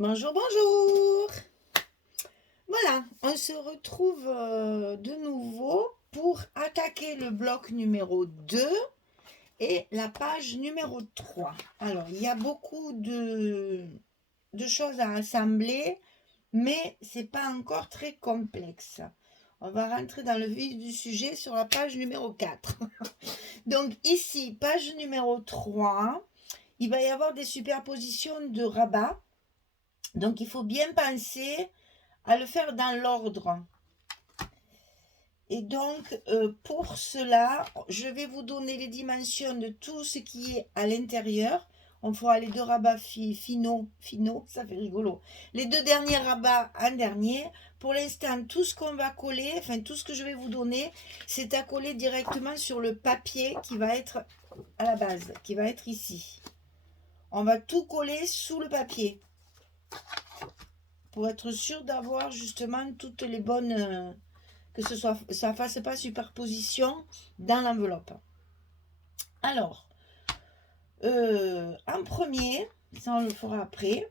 Bonjour, bonjour. Voilà, on se retrouve de nouveau pour attaquer le bloc numéro 2 et la page numéro 3. Alors, il y a beaucoup de choses à assembler, mais c'est pas encore très complexe. On va rentrer dans le vif du sujet sur la page numéro 4. Donc ici, page numéro 3, il va y avoir des superpositions de rabats. Donc il faut bien penser à le faire dans l'ordre. Et donc, pour cela, je vais vous donner les dimensions de tout ce qui est à l'intérieur. On fera les deux rabats finaux, ça fait rigolo. Les deux derniers rabats en dernier. Pour l'instant, tout ce qu'on va coller, enfin tout ce que je vais vous donner, c'est à coller directement sur le papier qui va être à la base, qui va être ici. On va tout coller sous le papier pour être sûr d'avoir justement toutes les bonnes... que ça fasse pas superposition dans l'enveloppe. Alors, en premier, ça on le fera après.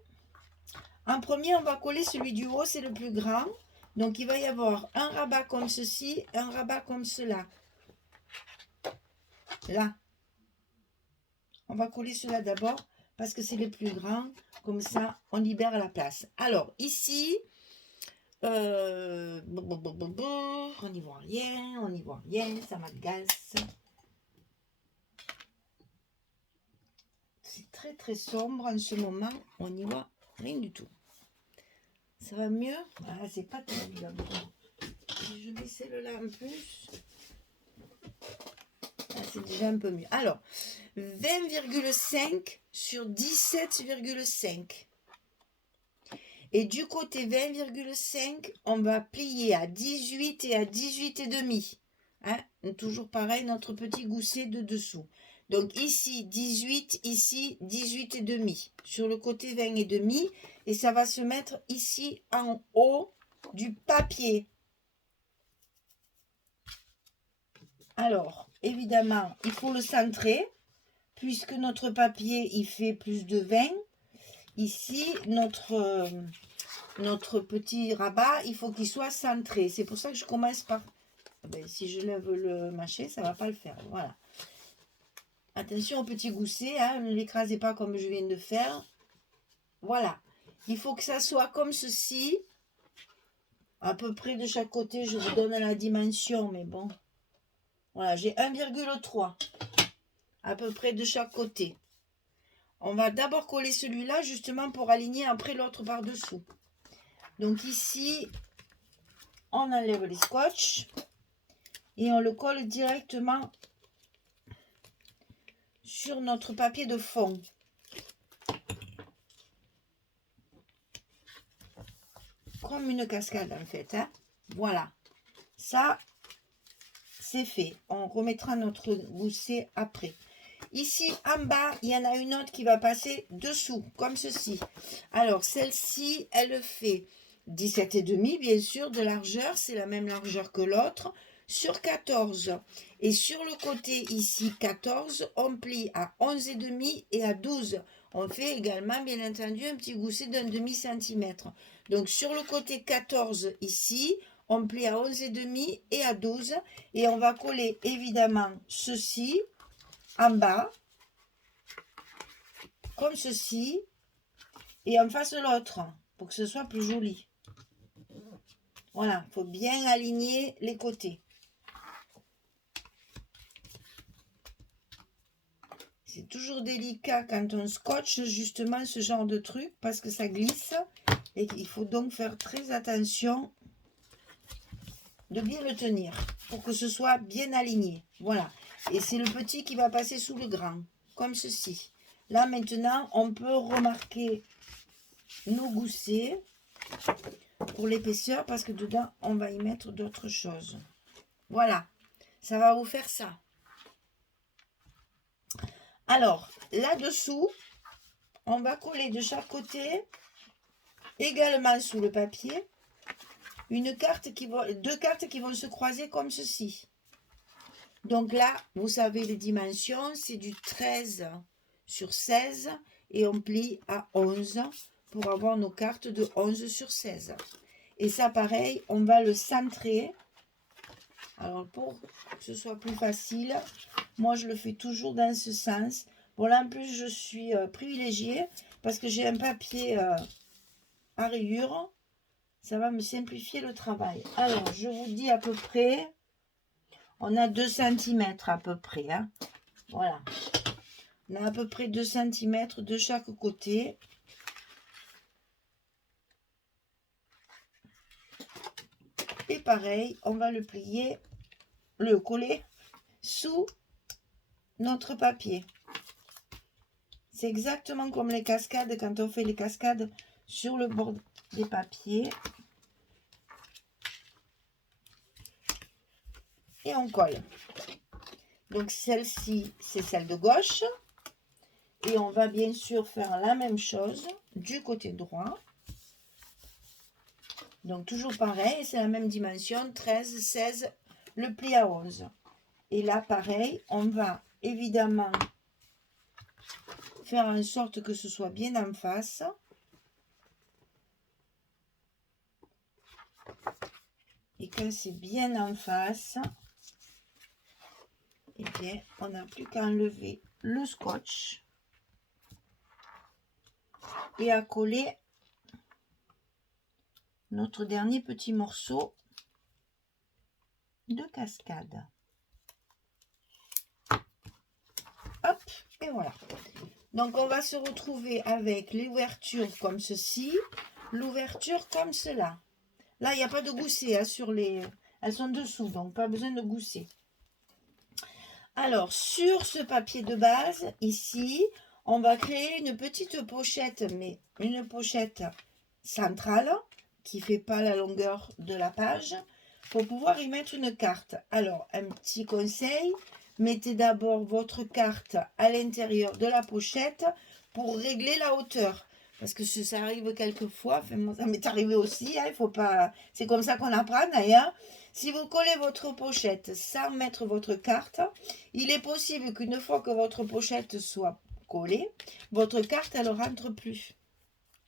En premier, on va coller celui du haut, c'est le plus grand. Donc, il va y avoir un rabat comme ceci, un rabat comme cela. Là. On va coller cela d'abord parce que c'est le plus grand. Comme ça, on libère la place. Alors, ici, on n'y voit rien, ça m'agace. C'est très très sombre en ce moment, on n'y voit rien du tout. Ça va mieux? Ah, c'est pas terrible. Si je mets celle-là en plus, c'est déjà un peu mieux. Alors, 20,5 sur 17,5. Et du côté 20,5, on va plier à 18 et à 18,5. Hein? Toujours pareil, notre petit gousset de dessous. Donc ici 18, ici 18,5 sur le côté 20,5 et ça va se mettre ici en haut du papier. Alors évidemment il faut le centrer puisque notre papier il fait plus de 20. Ici notre petit rabat il faut qu'il soit centré. C'est pour ça que je commence par... Ben, si je lève le machin ça va pas le faire. Voilà. Attention au petit gousset, hein, ne l'écrasez pas comme je viens de faire. Voilà. Il faut que ça soit comme ceci. À peu près de chaque côté, je vous donne la dimension, mais bon. Voilà, j'ai 1,3. À peu près de chaque côté. On va d'abord coller celui-là, justement pour aligner après l'autre par-dessous. Donc ici, on enlève les scotch. Et on le colle directement sur notre papier de fond. Comme une cascade en fait. Hein. Voilà. Ça, c'est fait. On remettra notre gousset après. Ici, en bas, il y en a une autre qui va passer dessous, comme ceci. Alors, celle-ci, elle fait 17,5, bien sûr, de largeur. C'est la même largeur que l'autre, sur 14. Et sur le côté, ici, 14, on plie à 11,5 et à 12. On fait également, bien entendu, un petit gousset d'un demi-centimètre. Donc, sur le côté 14, ici, on plie à 11,5 et à 12. Et on va coller, évidemment, ceci en bas, comme ceci, et en face de l'autre, pour que ce soit plus joli. Voilà, il faut bien aligner les côtés. C'est toujours délicat quand on scotche justement ce genre de truc, parce que ça glisse, et il faut donc faire très attention de bien le tenir, pour que ce soit bien aligné. Voilà, et c'est le petit qui va passer sous le grand, comme ceci. Là maintenant, on peut remarquer nos goussets pour l'épaisseur parce que dedans, on va y mettre d'autres choses. Voilà, ça va vous faire ça. Alors, là-dessous, on va coller de chaque côté, également sous le papier, deux cartes qui vont se croiser comme ceci. Donc là, vous savez les dimensions, c'est du 13 sur 16 et on plie à 11 pour avoir nos cartes de 11 sur 16. Et ça, pareil, on va le centrer. Alors, pour que ce soit plus facile, moi, je le fais toujours dans ce sens. Bon, là, en plus, je suis privilégiée parce que j'ai un papier à rayures. Ça va me simplifier le travail. Alors, je vous dis à peu près, on a 2 cm à peu près. Hein. Voilà. On a à peu près 2 cm de chaque côté. Et pareil, on va le plier, le coller sous notre papier. C'est exactement comme les cascades, quand on fait les cascades sur le bord des papiers. Et on colle. Donc celle-ci, c'est celle de gauche. Et on va bien sûr faire la même chose du côté droit. Donc toujours pareil, c'est la même dimension, 13, 16, le pli à 11. Et là, pareil, on va évidemment faire en sorte que ce soit bien en face. Et quand c'est bien en face, eh bien, on n'a plus qu'à enlever le scotch et à coller notre dernier petit morceau de cascade. Hop, et voilà. Donc, on va se retrouver avec l'ouverture comme ceci, l'ouverture comme cela. Là, il n'y a pas de gousset hein, sur les... Elles sont dessous, donc pas besoin de gousset. Alors, sur ce papier de base, ici, on va créer une petite pochette, mais une pochette centrale qui ne fait pas la longueur de la page pour pouvoir y mettre une carte. Alors, un petit conseil, mettez d'abord votre carte à l'intérieur de la pochette pour régler la hauteur. Parce que ça arrive quelquefois, enfin, moi, ça m'est arrivé aussi, hein, il faut pas, c'est comme ça qu'on apprend d'ailleurs. Si vous collez votre pochette sans mettre votre carte, il est possible qu'une fois que votre pochette soit collée, votre carte, elle ne rentre plus.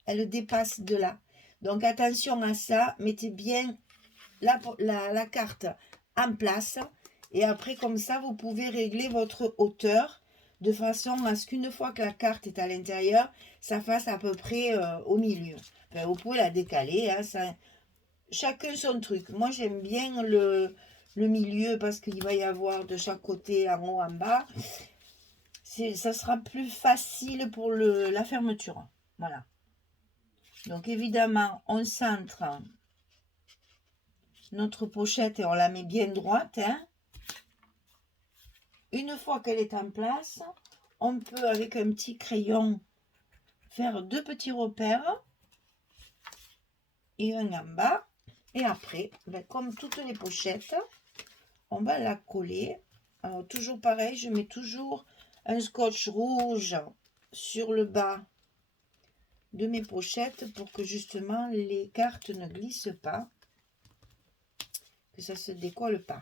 Elle dépasse de là. Donc attention à ça, mettez bien la carte en place. Et après, comme ça, vous pouvez régler votre hauteur de façon à ce qu'une fois que la carte est à l'intérieur, ça fasse à peu près au milieu. Enfin, vous pouvez la décaler, hein, ça... Chacun son truc. Moi, j'aime bien le milieu parce qu'il va y avoir de chaque côté, en haut, en bas. Ça sera plus facile pour la fermeture. Voilà. Donc, évidemment, on centre notre pochette et on la met bien droite. Hein. Une fois qu'elle est en place, on peut, avec un petit crayon, faire 2 petits repères et un en bas. Et après, ben, comme toutes les pochettes, on va la coller. Alors, toujours pareil, je mets toujours un scotch rouge sur le bas de mes pochettes pour que justement les cartes ne glissent pas, que ça se décolle pas.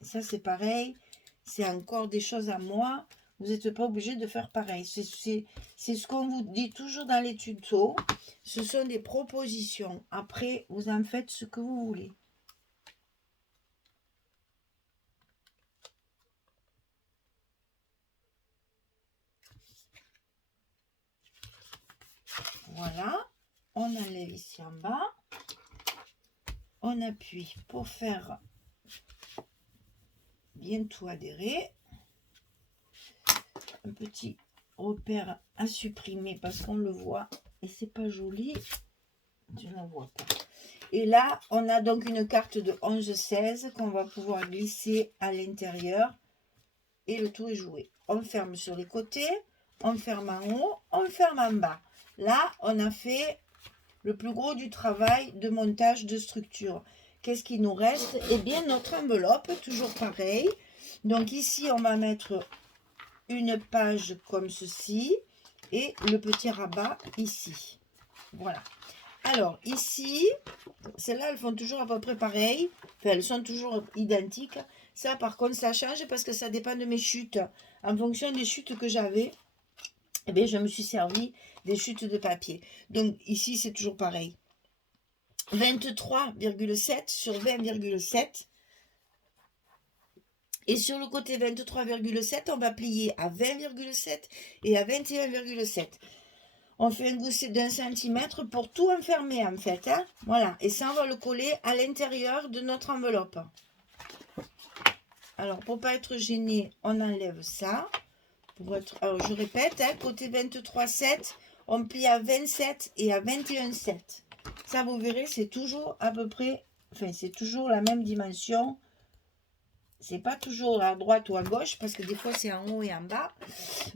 Ça, c'est pareil, c'est encore des choses à moi. Vous n'êtes pas obligé de faire pareil. C'est ce qu'on vous dit toujours dans les tutos. Ce sont des propositions. Après, vous en faites ce que vous voulez. Voilà. On enlève ici en bas. On appuie pour faire bien tout adhérer. Un petit repère à supprimer parce qu'on le voit et c'est pas joli. Je ne vois pas. Et là, on a donc une carte de 11-16 qu'on va pouvoir glisser à l'intérieur et le tout est joué. On ferme sur les côtés, on ferme en haut, on ferme en bas. Là, on a fait le plus gros du travail de montage de structure. Qu'est-ce qui nous reste? Eh bien, notre enveloppe, toujours pareil. Donc ici, on va mettre une page comme ceci et le petit rabat ici. Voilà. Alors ici, celles-là, elles font toujours à peu près pareil. Enfin, elles sont toujours identiques. Ça, par contre, ça change parce que ça dépend de mes chutes. En fonction des chutes que j'avais, eh bien, je me suis servi des chutes de papier. Donc ici, c'est toujours pareil. 23,7 sur 20,7. Et sur le côté 23,7, on va plier à 20,7 et à 21,7. On fait un gousset d'1 cm pour tout enfermer en fait. Hein. Voilà. Et ça, on va le coller à l'intérieur de notre enveloppe. Alors, pour ne pas être gêné, on enlève ça. Alors, je répète, hein, côté 23,7, on plie à 27 et à 21,7. Ça, vous verrez, c'est toujours à peu près, enfin, c'est toujours la même dimension. C'est pas toujours à droite ou à gauche, parce que des fois, c'est en haut et en bas.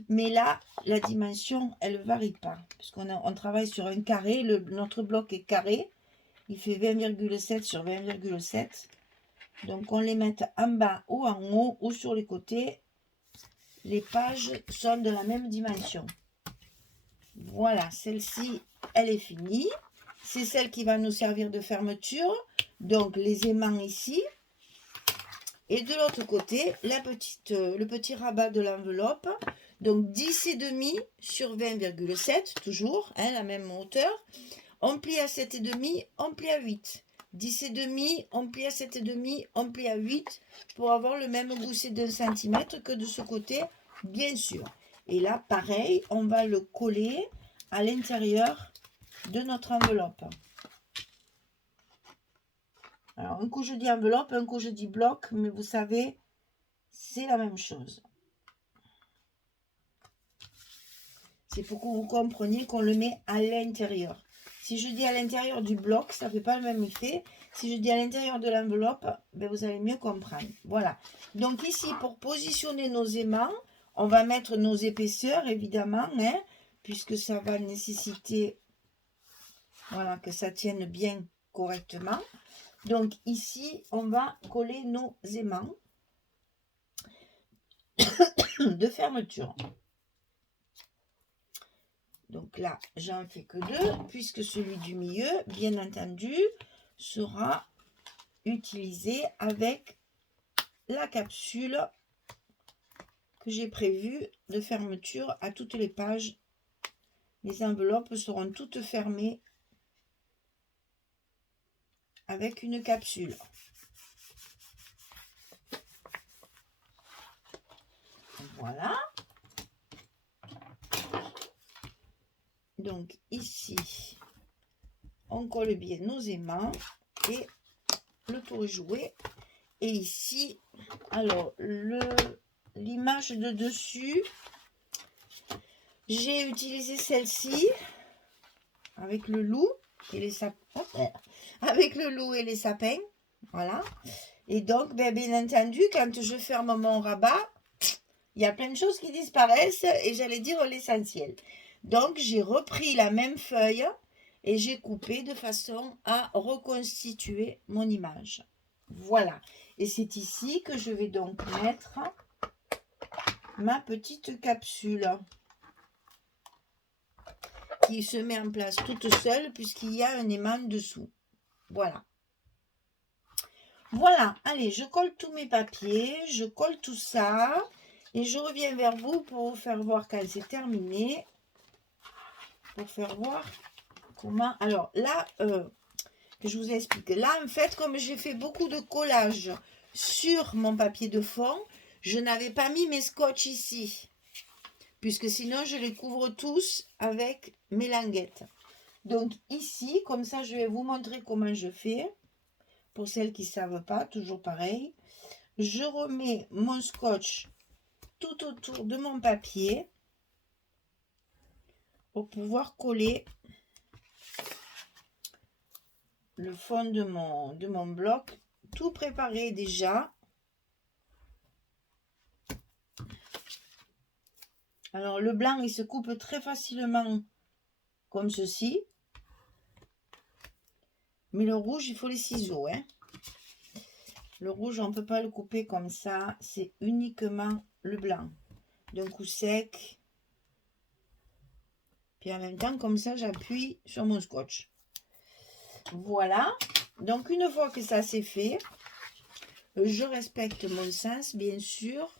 Mais là, la dimension, elle ne varie pas. Parce qu'on travaille sur un carré. Notre bloc est carré. Il fait 20,7 sur 20,7. Donc, on les met en bas ou en haut ou sur les côtés. Les pages sont de la même dimension. Voilà, celle-ci, elle est finie. C'est celle qui va nous servir de fermeture. Donc, les aimants ici. Et de l'autre côté, le petit rabat de l'enveloppe. Donc, 10,5 sur 20,7, toujours, hein, la même hauteur. On plie à 7,5, on plie à 8. 10,5, on plie à 7,5, on plie à 8 pour avoir le même gousset d'1 cm que de ce côté, bien sûr. Et là, pareil, on va le coller à l'intérieur de notre enveloppe. Alors, un coup je dis enveloppe, un coup je dis bloc, mais vous savez, c'est la même chose. C'est pour que vous compreniez qu'on le met à l'intérieur. Si je dis à l'intérieur du bloc, ça ne fait pas le même effet. Si je dis à l'intérieur de l'enveloppe, ben vous allez mieux comprendre. Voilà. Donc ici, pour positionner nos aimants, on va mettre nos épaisseurs, évidemment, hein, puisque ça va nécessiter voilà, que ça tienne bien correctement. Donc ici, on va coller nos aimants de fermeture. Donc là, j'en fais que 2, puisque celui du milieu, bien entendu, sera utilisé avec la capsule que j'ai prévue de fermeture à toutes les pages. Les enveloppes seront toutes fermées avec une capsule. Voilà. Donc ici, on colle bien nos aimants et le tour est joué. Et ici, alors l'image de dessus, j'ai utilisé celle-ci avec le loup et les sapins. Avec le loup et les sapins. Voilà. Et donc, bien entendu, quand je ferme mon rabat, il y a plein de choses qui disparaissent et j'allais dire l'essentiel. Donc, j'ai repris la même feuille et j'ai coupé de façon à reconstituer mon image. Voilà. Et c'est ici que je vais donc mettre ma petite capsule qui se met en place toute seule puisqu'il y a un aimant dessous. Voilà. Voilà. Allez, je colle tous mes papiers, je colle tout ça et je reviens vers vous pour vous faire voir quand c'est terminé. Pour faire voir comment... Alors là, que je vous explique. Là, en fait, comme j'ai fait beaucoup de collage sur mon papier de fond, je n'avais pas mis mes scotch ici. Puisque sinon, je les couvre tous avec mes languettes. Donc ici, comme ça, je vais vous montrer comment je fais. Pour celles qui ne savent pas, toujours pareil. Je remets mon scotch tout autour de mon papier pour pouvoir coller le fond de mon bloc, tout préparé déjà. Alors le blanc, il se coupe très facilement comme ceci. Mais le rouge, il faut les ciseaux. Hein. Le rouge, on ne peut pas le couper comme ça. C'est uniquement le blanc. D'un coup sec. Puis en même temps, comme ça, j'appuie sur mon scotch. Voilà. Donc, une fois que ça c'est fait, je respecte mon sens, bien sûr.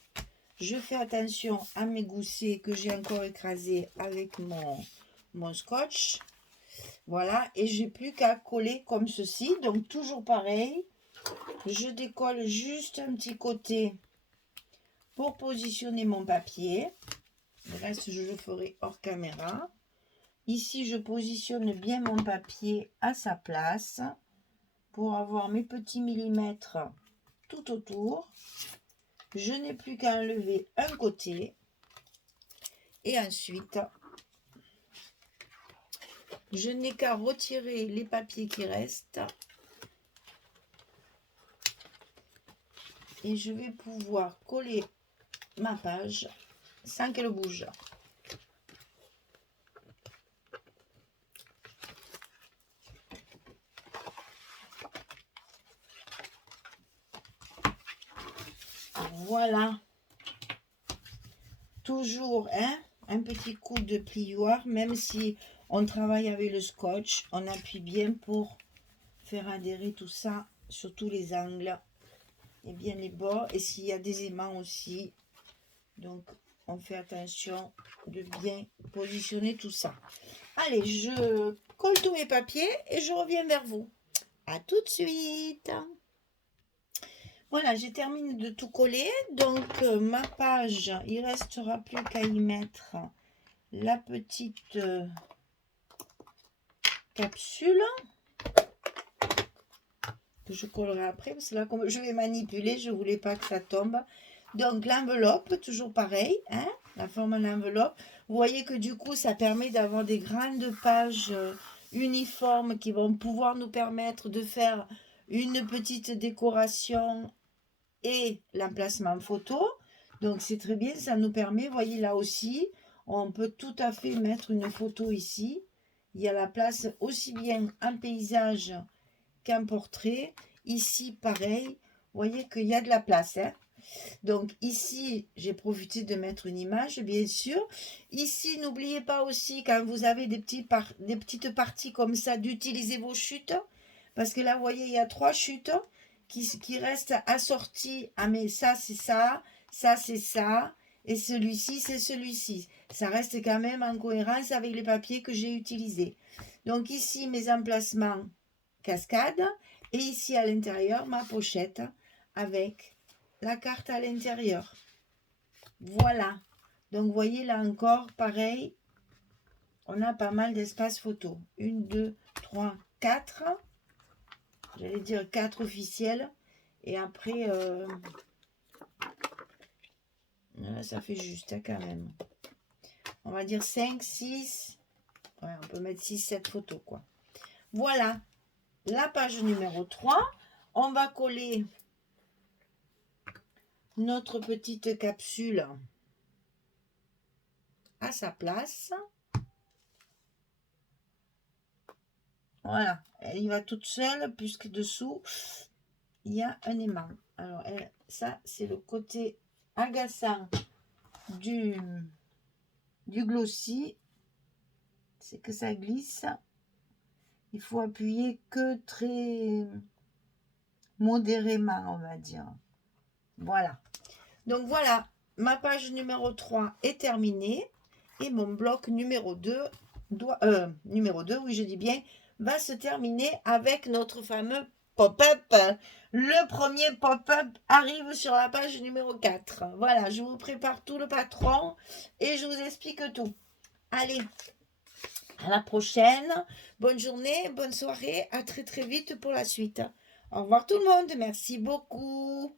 Je fais attention à mes goussets que j'ai encore écrasés avec mon scotch. Voilà, et j'ai plus qu'à coller comme ceci. Donc toujours pareil, je décolle juste un petit côté pour positionner mon papier. Le reste, je le ferai hors caméra. Ici, je positionne bien mon papier à sa place pour avoir mes petits millimètres tout autour. Je n'ai plus qu'à enlever un côté. Et ensuite, je n'ai qu'à retirer les papiers qui restent. Et je vais pouvoir coller ma page sans qu'elle bouge. Voilà. Toujours un petit coup de plioir, même si on travaille avec le scotch, on appuie bien pour faire adhérer tout ça sur tous les angles et bien les bords. Et s'il y a des aimants aussi, donc on fait attention de bien positionner tout ça. Allez, je colle tous mes papiers et je reviens vers vous. À tout de suite. Voilà, j'ai terminé de tout coller. Donc, ma page, il restera plus qu'à y mettre la petite capsule que je collerai après. Parce que là, comme je vais manipuler, je ne voulais pas que ça tombe. Donc, l'enveloppe, toujours pareil, hein, la forme de l'enveloppe. Vous voyez que du coup, ça permet d'avoir des grandes pages uniformes qui vont pouvoir nous permettre de faire une petite décoration et l'emplacement photo. Donc c'est très bien, ça nous permet, voyez là aussi, on peut tout à fait mettre une photo ici. Il y a la place aussi bien en paysage qu'en portrait. Ici pareil, vous voyez qu'il y a de la place. Hein. Donc ici, j'ai profité de mettre une image, bien sûr. Ici, n'oubliez pas aussi, quand vous avez des petites parties comme ça, d'utiliser vos chutes. Parce que là, vous voyez, il y a 3 chutes qui restent assorties. Ah, mais ça, c'est ça c'est ça, et celui-ci, c'est celui-ci. Ça reste quand même en cohérence avec les papiers que j'ai utilisés. Donc ici, mes emplacements cascade, et ici à l'intérieur, ma pochette avec la carte à l'intérieur. Voilà. Donc, vous voyez, là encore, pareil, on a pas mal d'espace photo. 1, 2, 3, 4. J'allais dire 4 officiels. Et après, ça fait juste hein, quand même. On va dire 5, 6. Ouais, on peut mettre 6, 7 photos, quoi. Voilà. La page numéro 3. On va coller notre petite capsule à sa place. Voilà, elle y va toute seule puisque dessous, il y a un aimant. Alors, ça, c'est le côté agaçant du glossy. C'est que ça glisse. Il faut appuyer que très modérément, on va dire. Voilà. Donc, voilà, ma page numéro 3 est terminée. Et mon bloc numéro 2, oui, je dis bien, va se terminer avec notre fameux pop-up. Le premier pop-up arrive sur la page numéro 4. Voilà, je vous prépare tout le patron et je vous explique tout. Allez, à la prochaine. Bonne journée, bonne soirée. À très très vite pour la suite. Au revoir tout le monde. Merci beaucoup.